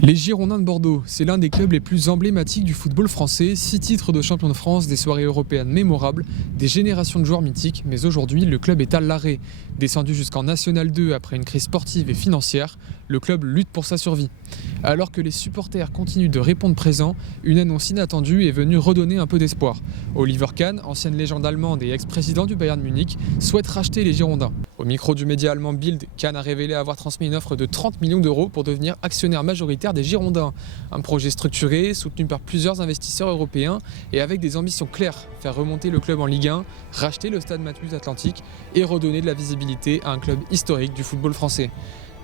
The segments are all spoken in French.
Les Girondins de Bordeaux, c'est l'un des clubs les plus emblématiques du football français, 6 titres de champion de France, des soirées européennes mémorables, des générations de joueurs mythiques, mais aujourd'hui le club est à l'arrêt. Descendu jusqu'en National 2 après une crise sportive et financière, le club lutte pour sa survie. Alors que les supporters continuent de répondre présents, une annonce inattendue est venue redonner un peu d'espoir. Oliver Kahn, ancienne légende allemande et ex-président du Bayern Munich, souhaite racheter les Girondins. Au micro du média allemand Bild, Kahn a révélé avoir transmis une offre de 30 millions d'euros pour devenir actionnaire majoritaire des Girondins. Un projet structuré, soutenu par plusieurs investisseurs européens et avec des ambitions claires, faire remonter le club en Ligue 1, racheter le stade Matmut Atlantique et redonner de la visibilité à un club historique du football français.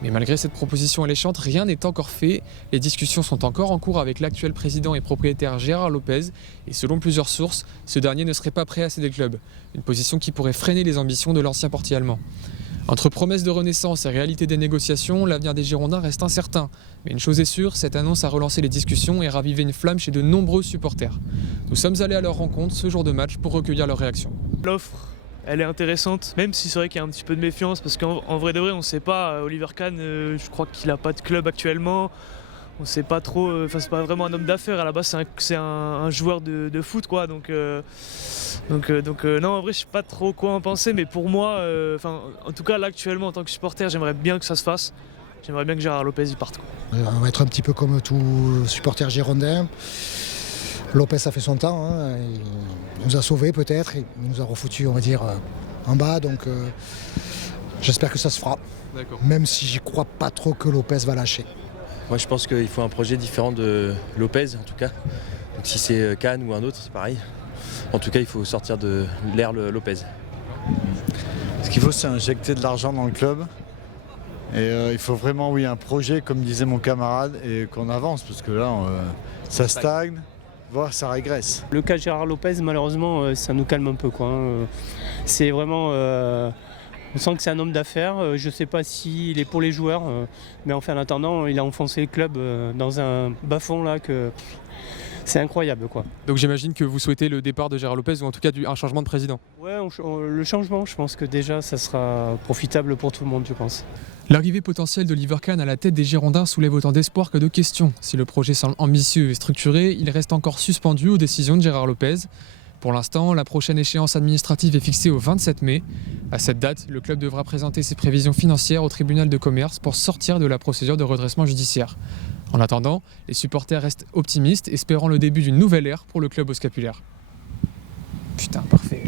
Mais malgré cette proposition alléchante, rien n'est encore fait. Les discussions sont encore en cours avec l'actuel président et propriétaire Gérard Lopez. Et selon plusieurs sources, ce dernier ne serait pas prêt à céder le club. Une position qui pourrait freiner les ambitions de l'ancien portier allemand. Entre promesses de renaissance et réalité des négociations, l'avenir des Girondins reste incertain. Mais une chose est sûre, cette annonce a relancé les discussions et ravivé une flamme chez de nombreux supporters. Nous sommes allés à leur rencontre ce jour de match pour recueillir leurs réactions. L'offre, elle est intéressante, même si c'est vrai qu'il y a un petit peu de méfiance, parce qu'en vrai de vrai, on ne sait pas. Oliver Kahn, je crois qu'il n'a pas de club actuellement. On ne sait pas trop. C'est pas vraiment un homme d'affaires. À la base, c'est un joueur de foot, quoi. Non, en vrai, je sais pas trop quoi en penser, mais pour moi, en tout cas, là, actuellement, en tant que supporter, j'aimerais bien que ça se fasse. J'aimerais bien que Gérard Lopez y parte, quoi. On va être un petit peu comme tout supporter girondin. Lopez a fait son temps, hein. Il nous a sauvés peut-être, il nous a refoutus, on va dire, en bas. Donc j'espère que ça se fera. D'accord. Même si j'y crois pas trop que Lopez va lâcher. Moi je pense qu'il faut un projet différent de Lopez en tout cas. Donc si c'est Kahn ou un autre, c'est pareil. En tout cas, il faut sortir de l'ère Lopez. Ce qu'il faut, c'est injecter de l'argent dans le club. Et il faut vraiment, oui, un projet, comme disait mon camarade, et qu'on avance, parce que là, ça stagne, voire ça régresse. Le cas Gérard Lopez, malheureusement, ça nous calme un peu, quoi. C'est vraiment... on sent que c'est un homme d'affaires. Je ne sais pas s'il est pour les joueurs, mais enfin, en attendant, il a enfoncé le club dans un bas-fond là que... C'est incroyable, quoi. Donc j'imagine que vous souhaitez le départ de Gérard Lopez ou en tout cas un changement de président. Ouais, le changement, je pense que déjà, ça sera profitable pour tout le monde, je pense. L'arrivée potentielle d'Oliver Kahn à la tête des Girondins soulève autant d'espoir que de questions. Si le projet semble ambitieux et structuré, il reste encore suspendu aux décisions de Gérard Lopez. Pour l'instant, la prochaine échéance administrative est fixée au 27 mai. À cette date, le club devra présenter ses prévisions financières au tribunal de commerce pour sortir de la procédure de redressement judiciaire. En attendant, les supporters restent optimistes, espérant le début d'une nouvelle ère pour le club au scapulaire. Putain, parfait.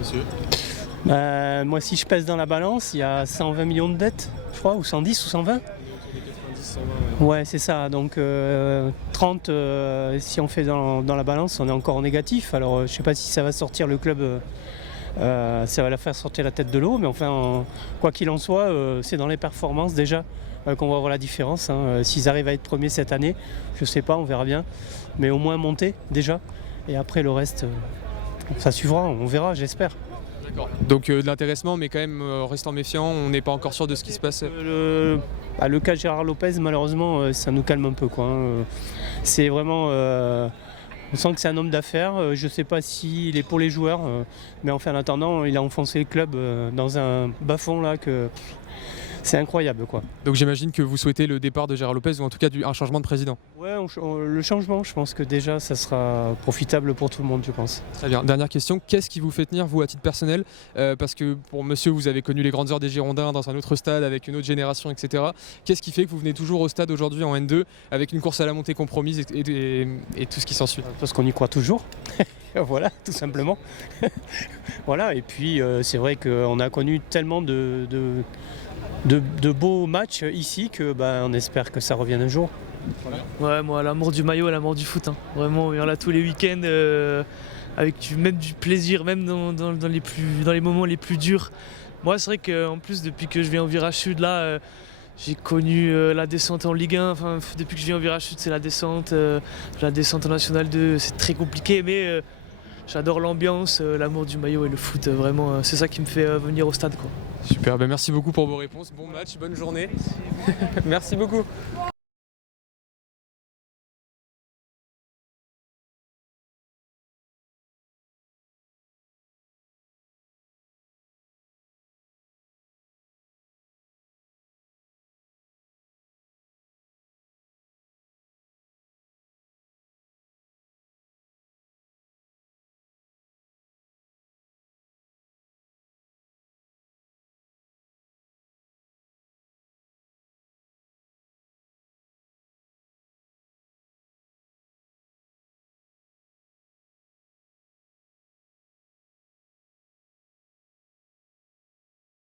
Monsieur. Moi, si je pèse dans la balance, il y a 120 millions de dettes, je crois, ou 110 ou 120. Ouais, c'est ça. Donc 30, si on fait dans la balance, on est encore en négatif. Alors je ne sais pas si ça va sortir le club, ça va la faire sortir la tête de l'eau, mais enfin, quoi qu'il en soit, c'est dans les performances déjà qu'on va voir la différence. S'ils arrivent à être premiers cette année, je ne sais pas, on verra bien. Mais au moins monter déjà. Et après le reste, ça suivra, on verra, j'espère. Donc de l'intéressement, mais quand même restant méfiant, on n'est pas encore sûr de ce qui se passe. Le cas Gérard Lopez, malheureusement, ça nous calme un peu, quoi. C'est vraiment, on sent que c'est un homme d'affaires. Je ne sais pas s'il est pour les joueurs, mais enfin, en attendant, il a enfoncé le club dans un bas-fond là que c'est incroyable, quoi. Donc j'imagine que vous souhaitez le départ de Gérard Lopez ou en tout cas un changement de président. Ouais, le changement, je pense que déjà, ça sera profitable pour tout le monde, je pense. Très bien. Dernière question, qu'est-ce qui vous fait tenir, vous, à titre personnel parce que pour monsieur, vous avez connu les grandes heures des Girondins dans un autre stade, avec une autre génération, etc. Qu'est-ce qui fait que vous venez toujours au stade aujourd'hui en N2, avec une course à la montée compromise et tout ce qui s'ensuit? Parce qu'on y croit toujours. Voilà, tout simplement. Voilà, et puis c'est vrai qu'on a connu tellement de beaux matchs ici que on espère que ça revienne un jour. Ouais, moi, l'amour du maillot et l'amour du foot. Vraiment, on est là tous les week-ends avec même du plaisir, même dans les moments les plus durs. Moi, c'est vrai qu'en plus, depuis que je viens au Virage Sud, là, j'ai connu la descente en Ligue 1. Enfin, depuis que je viens au Virage Sud, c'est la descente en National 2. C'est très compliqué, mais j'adore l'ambiance, l'amour du maillot et le foot. Vraiment, c'est ça qui me fait venir au stade, quoi. Super, merci beaucoup pour vos réponses. Bon match, bonne journée. Merci beaucoup.